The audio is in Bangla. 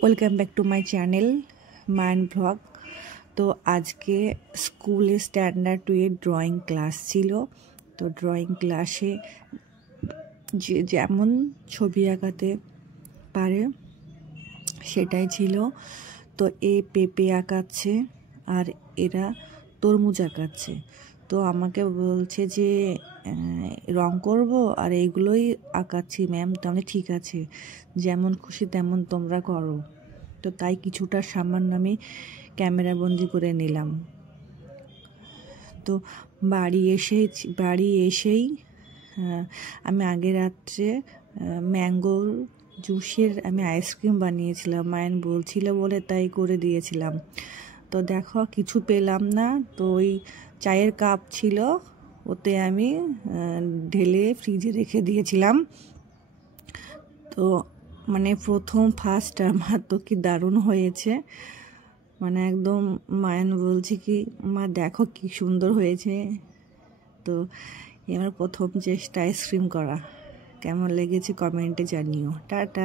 Welcome back to my channel mind blog. তো আজকে স্কুলে স্ট্যান্ডার্ড 2 এর ড্রয়িং ক্লাস ছিল। তো ড্রয়িং ক্লাসে যে যেমন ছবি আঁকাতে পারে সেটাই ছিল। তো পেঁপে আঁকাচ্ছে আর এরা তরমুজ আঁকাচ্ছে। তো আমাকে বলছে যে রং করব আর এইগুলোই আঁকাচ্ছি ম্যাম। তাহলে ঠিক আছে, যেমন খুশি তেমন তোমরা করো। তো তাই কিছুটা সামান্য আমি ক্যামেরা বন্দি করে নিলাম। তো বাড়ি এসেই আমি আগের রাত্রে ম্যাঙ্গো জুসের আমি আইসক্রিম বানিয়েছিলাম। মায়ের বলছিল বলে তাই করে দিয়েছিলাম। তো দেখো কিছু পেলাম না, তো ওই চায়ের কাপ ছিল, ওতে আমি ঢেলে ফ্রিজে রেখে দিয়েছিলাম। তো ফার্স্ট আমার তো কি দারুণ হয়েছে, একদম মায়ান বলছি কি মা দেখো কি সুন্দর হয়েছে। তো আমার প্রথম চেষ্টা আইসক্রিম করা। কেমন লেগেছে কমেন্টে জানিও। টাটা।